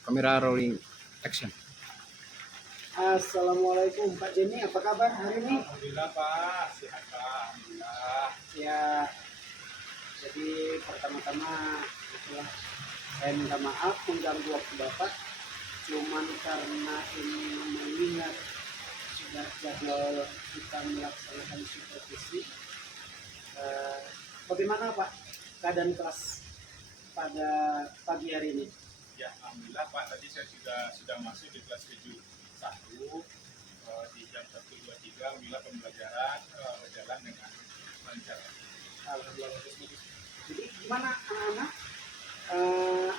Kamera rolling action. Assalamualaikum Pak Jenny, apa kabar hari ini? Alhamdulillah Pak, sehat Pak. Alhamdulillah. Ya, jadi pertama-tama saya minta maaf mengganggu waktu Bapak. Cuman karena ini mengingat sudah jadwal kita melaksanakan supervisi. Bagaimana Pak keadaan kelas pada pagi hari ini? Ya, alhamdulillah Pak. Tadi saya sudah masuk di kelas 7.1 di jam 1.23. Alhamdulillah pembelajaran berjalan dengan lancar. Alhamdulillah bagus. Jadi gimana anak-anak?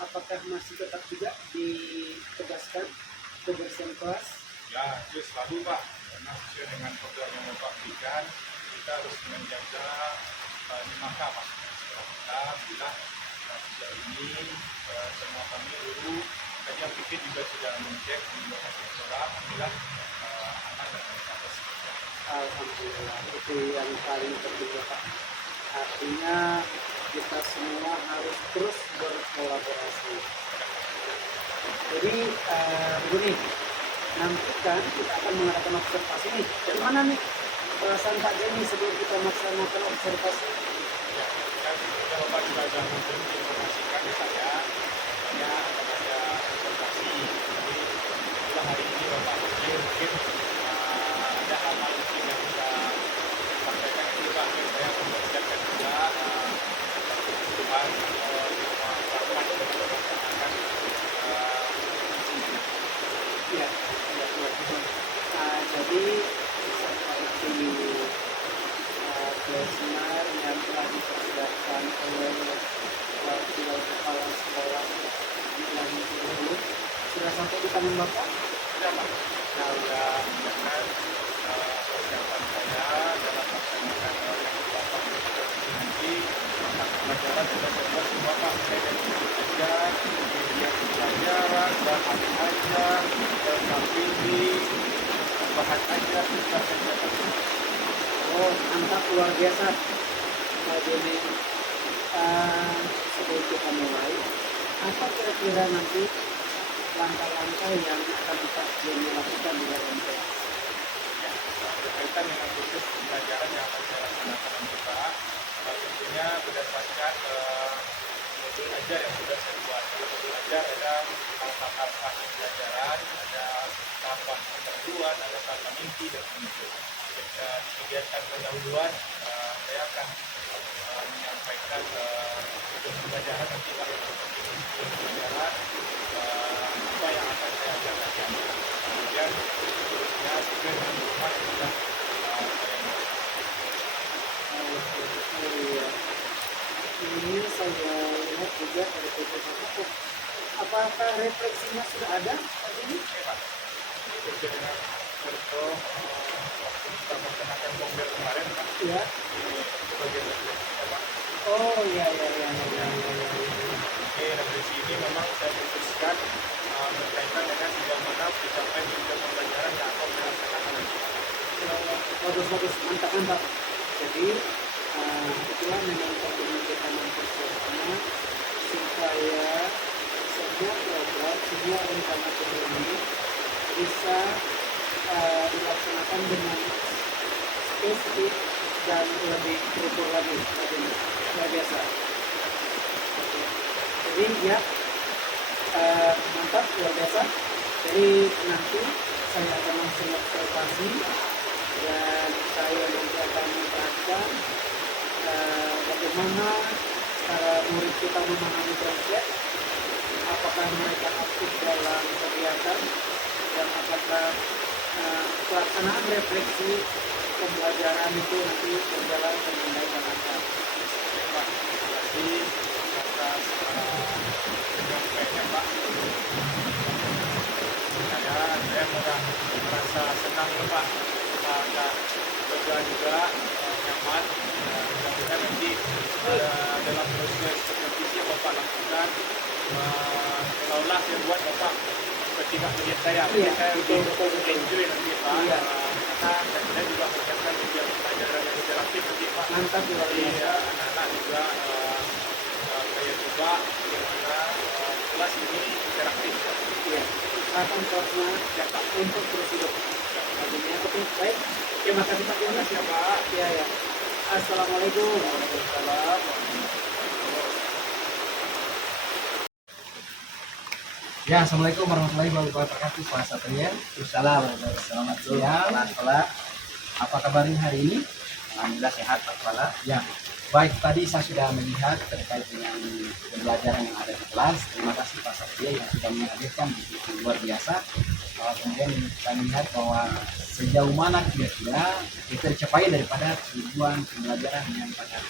Apakah masih tetap juga ditegaskan kebersihan kelas? Ya, itu selalu Pak. Karena sesuai dengan program yang Bapak berikan, kita harus menjaga 5K Pak. Setelah kita bilang sejauh ini semua kami guru tadi yang pikir juga sudah mengecek di lokasi sekolah. Alhamdulillah aman dan lancar. Alhamdulillah, itu yang paling penting ya Pak. Artinya kita semua harus terus berkolaborasi. Jadi begini, nanti kan kita akan mengadakan observasi nih. Gimana nih perasaan Pak Jenny sebelum kita melaksanakan observasi? Ya, kan sudah Bapak juga sudah menginformasikan ke saya akan ada observasi. Jadi itulah hari ini Bapak pikir mungkin ada hal-hal mungkin yang bisa sampaikan itu Pak. Saya mempersiapkan juga kebutuhan pertemuan yang melaksanakan Iya, betul. Jadi seperti webinar yang telah dipersiapkan oleh Wakil Kepala Sekolah di bulan ini sudah sampai di tangan Bapak? sudah Pak. Saya sudah menyiapkan persiapan saya dalam melaksanakan yang Bapak nanti pelajaran sudah saya buat semua Pak. Saya belajar, kemudian pelajaran, bahan ajar, KPD, bahan ajar sudah saya siapkan. Oh, mantap, luar biasa Pak Jenny. Sebelum kita mulai, apa kira-kira nanti langkah-langkah yang akan Pak Jenny lakukan di dalam kelas? Ya, berkaitan dengan proses pembelajaran yang akan saya laksanakan untuk Pak, tentunya berdasarkan modul ajar yang sudah saya buat. Di modul ajar ada tahapan pembelajaran, ada tahapan pendahuluan, ada tahapan inti dan penutup. Ketika di kegiatan pendahuluan, saya akan menyampaikan modul pembelajaran nanti Pak, modul pembelajaran apa yang akan saya ajarkan. Kemudian ya sesuai dengan rumah yang sudah saya buat. Iya. Ini saya lihat juga dari PP1. Apakah refleksinya sudah ada Pak Jenny? Oke Pak, bekerja dengan contoh waktu kita melaksanakan bomber kemarin Pak. Iya. Ini bagian refleksinya Pak. Oh iya. Oke, refleksi ini memang saya fokuskan berkaitan dengan sejauh mana pencapaian tujuan pembelajaran yang akan saya laksanakan nanti Pak. Bagus, mantap. Jadi itulah memang pentingnya kita mempersiapkannya supaya semua program, semua rencana ini bisa dilaksanakan dengan spesifik dan lebih terukur lagi. Luar biasa. Oke. Jadi ya mantap, luar biasa. Jadi nanti saya akan langsung observasi dan saya nanti akan memperhatikan bagaimana cara murid kita memahami proyek, apakah mereka aktif dalam kegiatan dan apakah pelaksanaan refleksi pembelajaran itu nanti berjalan dengan baik dan lancar. Pak, terima kasih atas penyampaiannya Pak. Saya merasa senang ya Pak, akan lega juga, nyaman. Mudah-mudahan nanti dalam proses supervisi yang Bapak lakukan, seolah saya buat Bapak seperti Pak melihat saya. Iya, Saya betul. enjoy nanti Pak. Iya. Karena saya juga menyiapkan juga pelajaran yang interaktif nanti Pak. Mantap, luar Jadi biasa. anak-anak juga saya coba bagaimana kelas ini interaktif. Iya, akan pernah cetak untuk terus hidup. Artinya, oke, baik. Terima kasih Pak Jonas ya Pak. Iya ya. Assalamualaikum. Waalaikumsalam. Ya, Assalamualaikum warahmatullahi wabarakatuh, Pak Satria. Assalamualaikum. Selamat siang. Kepala. Apa kabarnya hari ini? Alhamdulillah sehat Pak Kepala. Ya, baik, tadi saya sudah melihat terkait dengan pembelajaran yang ada di kelas. Terima kasih Pak Satria yang sudah menghadirkan begitu luar biasa. Kemudian kita melihat bahwa sejauh mana kira-kira tercapai daripada tujuan pembelajaran yang pada.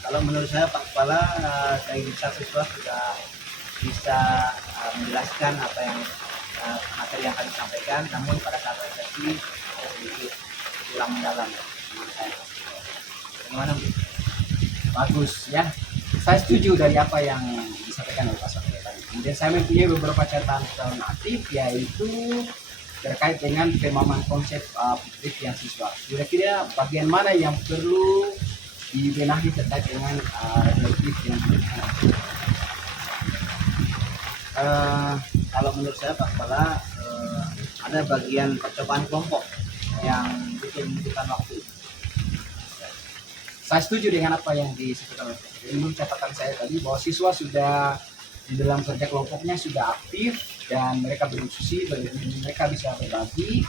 Kalau menurut saya Pak Kepala, saya bisa siswa sudah bisa menjelaskan apa yang materi yang kami sampaikan, namun pada saat refleksi ada sedikit kurang mendalam menurut saya. Bagaimana Bu? Bagus ya. Saya setuju dari apa yang disampaikan oleh Pak Satria tadi. Kemudian saya mempunyai beberapa catatan aktif, yaitu terkait dengan pemahaman konsep publik yang siswa. Kira-kira bagian mana yang perlu dibenahi terkait dengan reflektif yang Kalau menurut saya Pak Kepala, ada bagian percobaan kelompok yang bikin membutuhkan waktu. saya setuju dengan apa yang disampaikan oleh Pak Satria. Menurut catatan saya tadi bahwa siswa sudah di dalam kerja kelompoknya sudah aktif dan mereka berdiskusi, mereka bisa berbagi.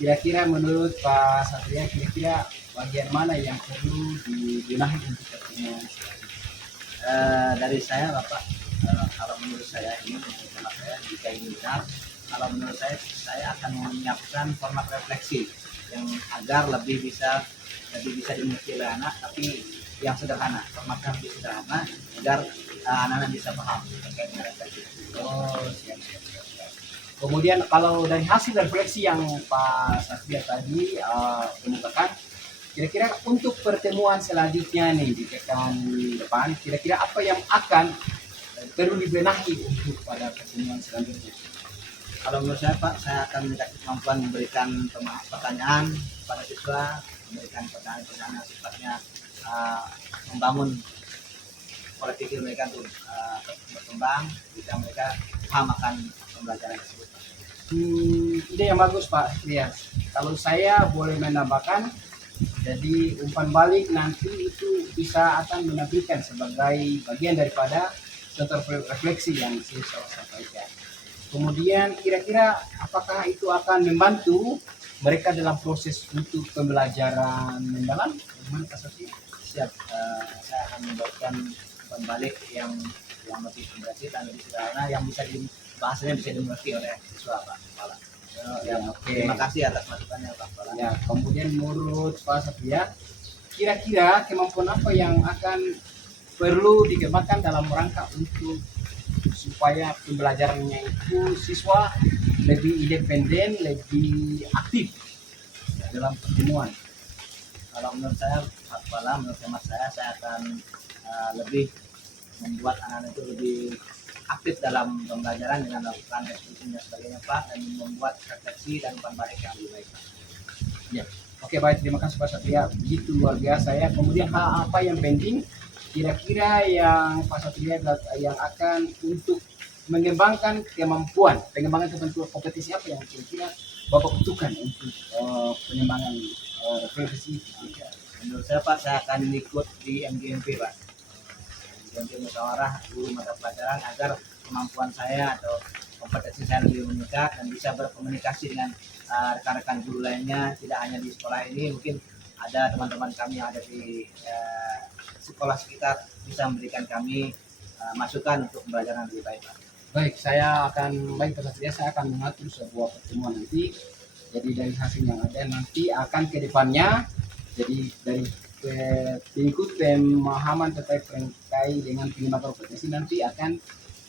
Kira-kira menurut Pak Satria, kira-kira bagian mana yang perlu dibenahi untuk pertemuan Dari saya Bapak, kalau menurut saya ini menurut saya jika ini benar, kalau menurut saya akan menyiapkan format refleksi yang agar lebih bisa dimengerti oleh anak, tapi yang sederhana, formatnya lebih sederhana agar anak-anak bisa paham terkait dengan refleksi. Oh, siap. Kemudian kalau dari hasil refleksi yang Pak Satria tadi kemukakan, kira-kira untuk pertemuan selanjutnya nih di pekan depan, kira-kira apa yang akan perlu dibenahi untuk pada pertemuan selanjutnya? Kalau menurut saya Pak, saya akan minta kemampuan memberikan pertanyaan pada siswa, memberikan pertanyaan-pertanyaan yang sifatnya membangun pola pikir mereka untuk berkembang, jika mereka paham akan pembelajaran tersebut. Ide yang bagus Pak. Ya, kalau saya boleh menambahkan, jadi umpan balik nanti itu bisa akan menampilkan sebagai bagian daripada contoh refleksi yang saya sampaikan. Kemudian kira-kira apakah itu akan membantu mereka dalam proses untuk pembelajaran mendalam? Bagaimana Pak Satria? Siap, saya akan membuatkan umpan balik yang lebih komprehensif dan lebih sederhana, yang bahasanya bisa dimengerti oleh siswa Pak Kepala. Ya, oke. Terima kasih atas masukannya Pak Kepala. Ya, kemudian menurut Pak Satria, kira-kira kemampuan apa yang akan perlu dikembangkan dalam rangka untuk supaya pembelajarannya itu siswa lebih independen, lebih aktif dalam pertemuan? Kalau menurut saya Pak Kepala, menurut hemat saya akan lebih membuat anak-anak itu lebih aktif dalam pembelajaran dengan melakukan diskusi dan sebagainya Pak, dan membuat refleksi dan umpan balik yang lebih baik Pak. Ya, oke, baik, terima kasih Pak Satria, begitu luar biasa ya. Kemudian hal apa yang penting kira-kira yang Pak Satria yang akan untuk mengembangkan kemampuan kompetisi apa yang kira-kira Bapak butuhkan untuk pengembangan refleksi? Menurut saya Pak, saya akan ikut di MGMP Pak, MGMP musyawarah guru mata pelajaran, agar kemampuan saya atau kompetensi saya lebih meningkat dan bisa berkomunikasi dengan rekan-rekan guru lainnya, tidak hanya di sekolah ini, mungkin ada teman-teman kami yang ada di sekolah sekitar bisa memberikan kami masukan untuk pembelajaran lebih baik Pak. Baik, Pak Satria, saya akan mengatur sebuah pertemuan nanti. Jadi dari hasil yang ada nanti akan ke depannya, jadi dari pengikut pemahaman terkait dengan pengembangan kompetensi nanti akan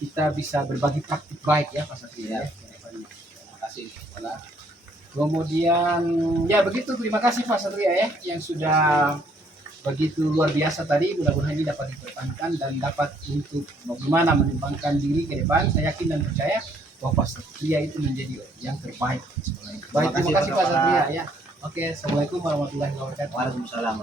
kita bisa berbagi praktik baik ya Pak Satria ya. Terima kasih Kepala. Kemudian ya begitu, terima kasih Pak Satria ya yang sudah begitu luar biasa tadi. Mudah-mudahan ini dapat dipertahankan dan dapat untuk bagaimana mengembangkan diri ke depan. Saya yakin dan percaya bahwa Pak Satria itu menjadi yang terbaik di sekolah ini. Baik, terima kasih Pak Satria ya. Oke, assalamualaikum warahmatullahi wabarakatuh. Waalaikumsalam.